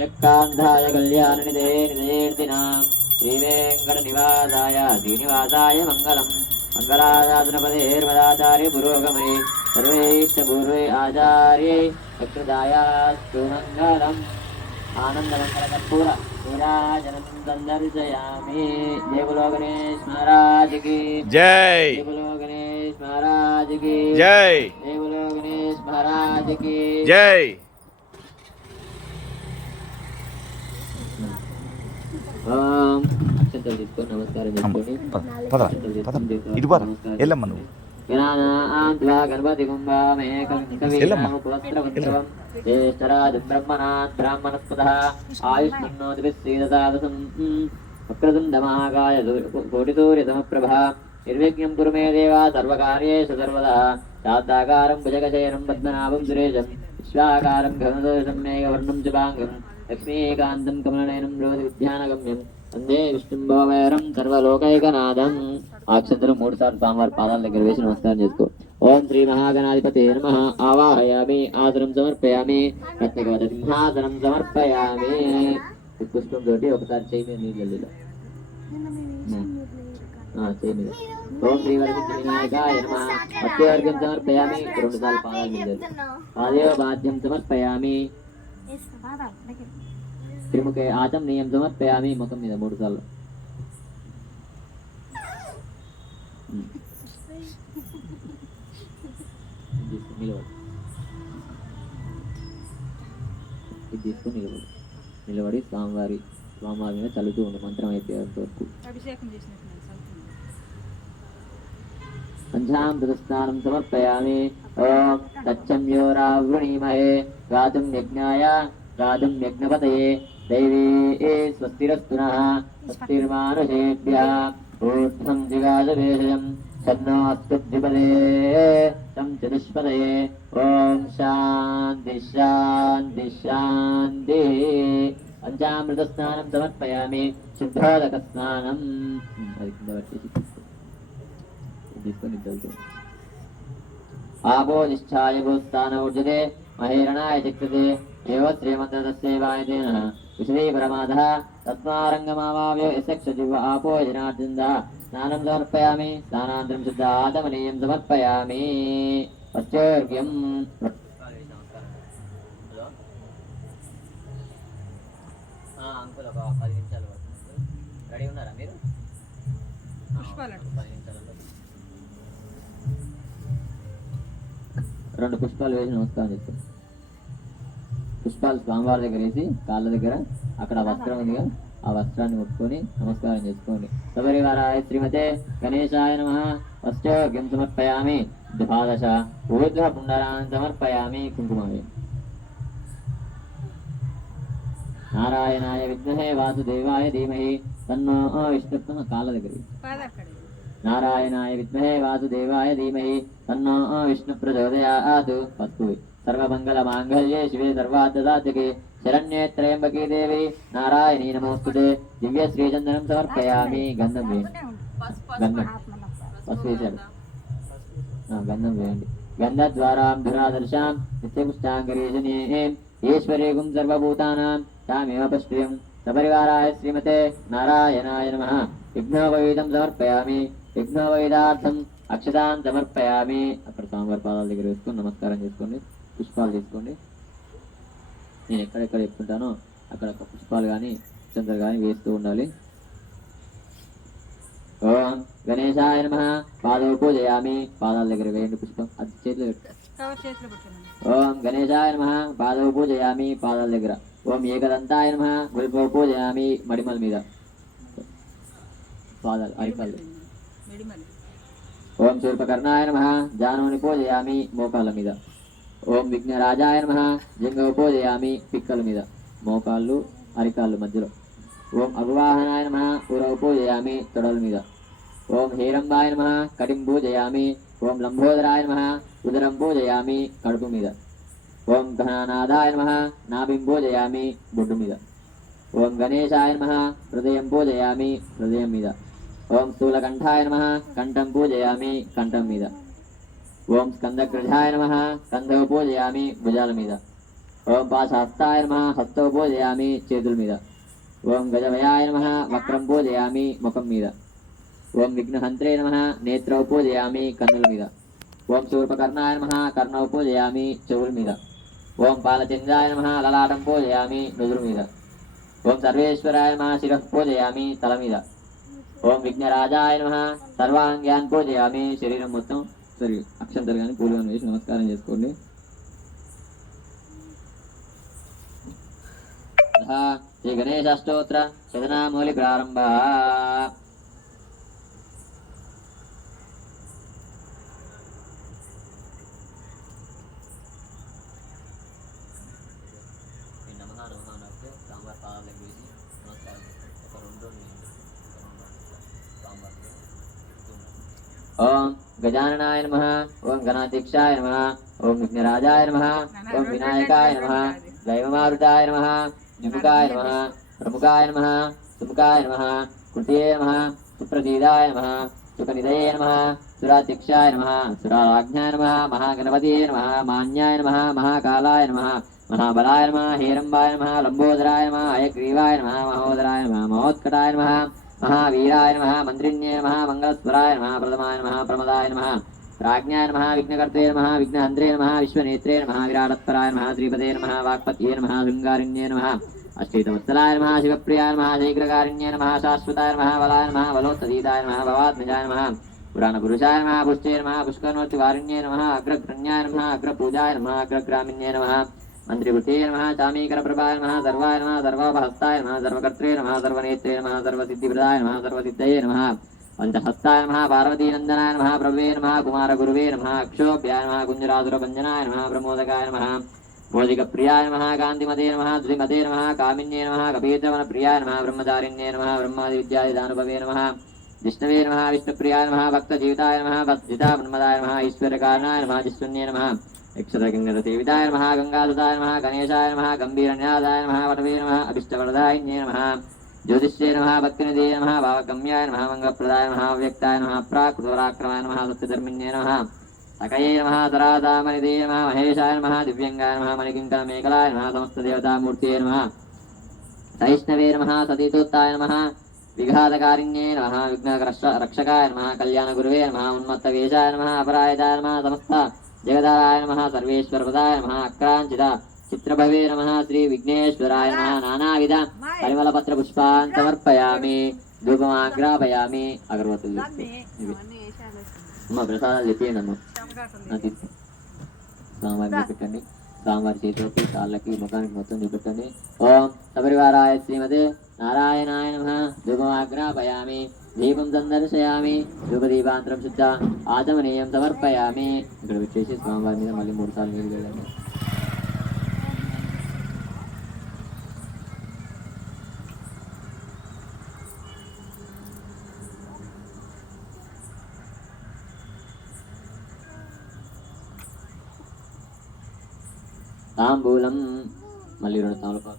यक्कान्धाय कल्याणनिधे निधेर्दिनां श्रीवेङ्कटनिवासाय श्रीनिवासाय मङ्गलम् मङ्गलाशासनपदेर्मदाचार्य पुरोगमने सर्वैश्चपूर्वे आचार्ये चक्रदायास्तु मङ्गलम् आनन्दमङ्गलकर्पूर नीराजनं सन्दर्शयामि। जय बोलो गणेश महाराज की जय। जय बोलो गणेश महाराज की जय। जय बोलो गणेश महाराज की जय। అక్షంతలు తీసుకొని నమస్కారం చేసుకొని గణపతి జ్యేష్ఠరాజం బ్రహ్మణాత్ బ్రాహ్మణస్పద ఆయుష్మన్నోతిభిస్సీదతాదసం వక్రతుండమహాకాయ కోటిసూర్యసమప్రభ నిర్విఘ్నం కురు మే దేవా సర్వకార్యేషు సర్వదా శాంతాకారం భుజగశయనం పద్మనాభం సురేశం విశ్వాకారం ఘనదోషం మేఘవర్ణం శుభాంగం లక్ష్మీకాంతం కమలనయనం లోది విద్యానగమ్యం వందే విష్ణుం భవైరం సర్వలోకైకనాథం. అక్షంతలు 3 సార్లు స్వామివారి పాదాల దగ్గర వేసి నమస్కారం చేసుకో. ఓం శ్రీ మహాగణాధిపతే నమః. ఆవాహయామి, ఆసనం సమర్పయామి, రత్నకవచ సింహాసనం సమర్పయామి. పుష్పం తోటి ఒకసారి చేయి మీద నీళ్ళు చేయి మీద. ఓం శ్రీ వరసిద్ధి వినాయకాయ నమః. భక్తివర్గం సమర్పయామి, 2 సార్లు పాదాల మీద. పాదేవ బాధ్యం సమర్పయామి. త్రిముఖే ఆచమనీయం సమర్పయామి, ముఖం మీద 3 సార్లు. ఇది తీసుకుని నిలబడి స్వామివారి మీద చల్లుతూ ఉండే మంత్రం అయిపోయేంత వరకు. పంచామృతస్నానం సమర్పయామి. ఓం తచ్చమ్యోరావృణీమహే గాతుం యజ్ఞాయ గాతుం యజ్ఞపతయే దైవీ స్వస్తిరస్తునః స్వస్తిర్మానుషేభ్యః ఊర్ధ్వం దిగాజవేషయం సన్నోऽस्तुद्विपदे तं చతుష్పదయే. ఓం శాంతి శాంతి శాంతి. పంచామృత స్నానం సమర్పయామి. శుద్ధోదక స్నానం అది కింద పట్టేసి తీసుకొని చదువుతాం. ఆపో నిశ్చాయ భూస్థాన ఊర్జతే మహేరణాయ చక్రతే ఏవ శ్రీమంతసేవాయతేన విషదీ పరమాధః తస్మారంగమావావ్య యశక్షజివ ఆపో జనార్దందః. స్నానం సమర్పయామి. స్నానాంతరం శుద్ధ ఆచమనీయం సమర్పయామి. పశ్చోర్ఘ్యం. అంకుల్ ఒక 10 నిమిషాలు రెడీ ఉన్నారా మీరు? 10 నిమిషాలు 2 పుష్పాలు వేసి నమస్కారం చేస్తారు. పుష్పాలు స్వామివారి దగ్గర వేసి కాళ్ళ దగ్గర అక్కడ వస్త్రం ఉందిగా ఆ వస్త్రాన్ని ముట్టుకొని నమస్కారం చేసుకోండి. సపరివారాయ శ్రీమతే గణేశాయ నమః. వస్త్రోర్ఘ్యం సమర్పయామి. ద్వాదశ ఊర్ధ్వ పుండరాన్ సమర్పయామి. కుంకుమామి. నారాయణాయ విద్మహే వాసుదేవాయ ధీమహి తన్నో విష్ణు. కాళ్ళ దగ్గర నారాయణాయ విద్మహే వాసుదేవాయ ధీమహి తన్నో విష్ణు ప్రచోదయాత్. పసుపు. సర్వమంగళ మాంగళ్యే శివే సర్వార్థసాధికే శరణ్యే త్రయంబకే దేవి నారాయణీ నమోస్తుతే. దివ్య శ్రీచందనం సమర్పయామి. గంధం వేయండి. గంధం పసుపు వేసాడు. గంధం వేయండి. గంధద్వారాం ధురాదర్శాం నిత్యపుష్టాంగరీషణే ఈశ్వరేగుం సర్వభూతానాం తామేవ పశ్రియం. సపరివారాయ శ్రీమతే నారాయణాయ నమః. విఘ్నోపవీతం సమర్పయామి. విఘ్నోపవీతార్థం అక్షతాన్ సమర్పయామి. అక్కడ స్వామివారి పాదాల దగ్గర వేసుకొని నమస్కారం చేసుకోండి. పుష్పాలు తీసుకోండి. నేను ఎక్కడెక్కడ చెప్పుకుంటానో అక్కడ పుష్పాలు కానీ చంద్ర కానీ వేస్తూ ఉండాలి. ఓం గణేశాయ నమః. పాదవ పూజయామి. పాదాల దగ్గర వేయండి పుష్పం. అది చేతిలో పెట్టు. ఓం గణేశాయ నమః. పాదవ పూజయామి. పాదాల దగ్గర. ఓం ఏకదంతాయ నమః. గుల్పవ పూజయామి. మడిమల మీద పాదాలు అరికాళ్ళు. ఓం శూర్పకర్ణాయ నమః. జానుని పూజయామి. మోకాళ్ళ మీద. ఓం విఘ్నరాజాయ నమః. జింగవ పూజయామి. పిక్కల మీద మోకాళ్ళు అరికాళ్ళు మధ్యలో. ఓం అగువాహనాయ నమః. ఉరవ పూజయామి. తొడల మీద. ఓం హేరంబాయ నమః. కటిం పూజయామి. ఓం లంబోదరాయ నమః. ఉదరం పూజయామి. కడుపు మీద. ఓం ఘనానాదాయ నమః. నాభిం పూజయామి. బొడ్డు మీద. ఓం గణేశాయ నమః. హృదయం పూజయామి. హృదయం మీద. ఓం స్థూలకంఠాయ నమః. కంఠం పూజయామి. కంఠం మీద. ఓం స్కందగ్రజాయ నమః. కంధవ పూజయామి. భుజాల మీద. ఓం పాశహస్తాయ నమః హస్తో పూజయామి చేతుల మీద. ఓం గజవయాయ నమః వక్రం పూజయామి ముఖం మీద. ఓం విఘ్నహంత్రే నమః నేత్రౌ పూజయామి కన్నుల మీద. ఓం శూర్పకర్ణాయ నమః కర్ణౌ పూజయామి చెవుల మీద. ఓం పాలచంద్రాయ నమః లలాటం పూజయామి నుదురు మీద. ఓం సర్వేశ్వరాయ నమః శిరః పూజయామి తల మీద. ఓం విఘ్నరాజాయ నమః సర్వాంగ్యాన్ పూజయామి శరీరం మొత్తం. సరే అక్షంతలు కానీ పూలు కానీ వేసి నమస్కారం చేసుకోండి. శ్రీ గణేశాష్టోత్ర శతనామూలి ప్రారంభ. ఓం గజాననాయ నమః ఓం గణాధ్యక్షాయ నమః ఓం విఘ్నరాజాయ నమః ఓం వినాయకాయ నమః దైవమారుతాయ నమః ద్విముఖాయ నమః ప్రముఖాయ నమః సుముఖాయ నమః కృతయే నమః సుప్రసీదాయ నమః సుఖనిధయే నమః సురాధ్యక్షాయ నమః సురాజ్ఞాయ నమః మహాగణపతయే నమః మాన్యాయ నమః మహాకాలాయ నమః మహాబలాయ నమః హేరంబాయ నమః లంబోదరాయ నమః అయగ్రీవాయ నమః మహోదరాయ నమః మహోత్కటాయ నమః महावीराय नमः मंत्रिण्ये नमः मंगलस्वराय नमः प्रथमाय नमः प्रमदाय नमः प्राज्ञाय नमः विघ्नकर्ते नमः विघ्नहन्त्रे नमः विश्वनेत्रे नमः विराटत्पराय नमः श्रीपदे नमः वाक्पत्ये नमः शृङ्गारिण्ये नमः अष्टैतवत्सलाय नमः शिवप्रियाय नमः शीघ्रकारिण्ये नमः शाश्वताय नमः बलाय नमः बलोत्तदीताय नमः भवात्मजाय नमः पुराणपुरुषाय नमः पुष्टे नमः पुष्करनोच्चवारिण्ये नमः अग्रगण्याय नमः अग्रपूजाय नमः अग्रग्रामिण्ये नमः मंत्रिवृत्ते नमः चामीकरप्रभाय नमः सर्वाय नमः सर्वोपहस्ताय नमः सर्वकर्त्रे नमः सर्वनेत्रे नमः सर्वसिद्धिप्रदाय नमः सर्वसिद्धये नमः पंचहस्ताय नमः पार्वतीनन्दनाय नमः प्रभवे नमः कुमारगुरुवे नमः अक्षोभ्याय नमः कुञ्जरासुरभञ्जनाय नमः प्रमोदकाय नमः मोदिकप्रियाय नमः कान्तिमते नमः धुतिमते नमः कामिन्ये नमः कपीन्द्रवनप्रियाय नमः ब्रह्मचारिण्ये नमः ब्रह्मादिविद्यादिदानुभवे नमः विष्णवे नमः विष्णुप्रियाय नमः भक्तजीविताय नमः भक्तजिता ब्रह्मदाय नमः ईश्वरकारणाय नमः जिष्णुन्ये नमः अक्षरगङ्गदेविताय नमः गङ्गासुताय नमः गणेशाय नमः गम्भीरन्यासाय नमः वटवे नमः अभिष्टवरदायिन्ये नमः ज्योतिष्ये नमः भक्तिनिधे नमः भावगम्याय नमः मंगलप्रदाय नमः अव्यक्ताय नमः प्राकृतपराक्रमाय नमः सत्यधर्मिन्ये नमः सकये नमः सराधामनिधे नमः महेशाय नमः दिव्यङ्गाय नमः मणिकिङ्करमेकलाय नमः समस्तदेवतामूर्तये नमः सहिष्णवे नमः सतीतोत्ताय नमः विघातकारिण्ये नमः विघ्नरक्षकाय नमः कल्याणगुरुवे नमः उन्मत्तवेशाय नमः अपरायताय नमः समस्त जगदाय नमः सर्वेश्वरपदाय नमः अक्रांचिता चित्रभवे नमः श्री विघ्नेश्वराय नमः नानाविध परिमलपत्र पुष्पान् समर्पयामि धूपमाग्रापयामि अगरबत्तुलु अम्मा प्रसादाలు చెప్పేయండి అది సాంబార్ పెట్టండి సాంబార్ చేతులకి కాళ్ళకి ముఖానికి మొత్తం చూపెట్టండి ఓం సపరివారాయ శ్రీమతే నారాయణాయ నమః ధూపమాగ్రాపయామి దీపం సందర్శయామి ధూపదీపాంతరం శుద్ధ ఆచమనీయం సమర్పయామి ఇక్కడ వచ్చేసి స్వామివారి మీద మళ్ళీ 3 సార్లు నీళ్ళు వేయాలి తాంబూలం మళ్ళీ 2 తాంబూలం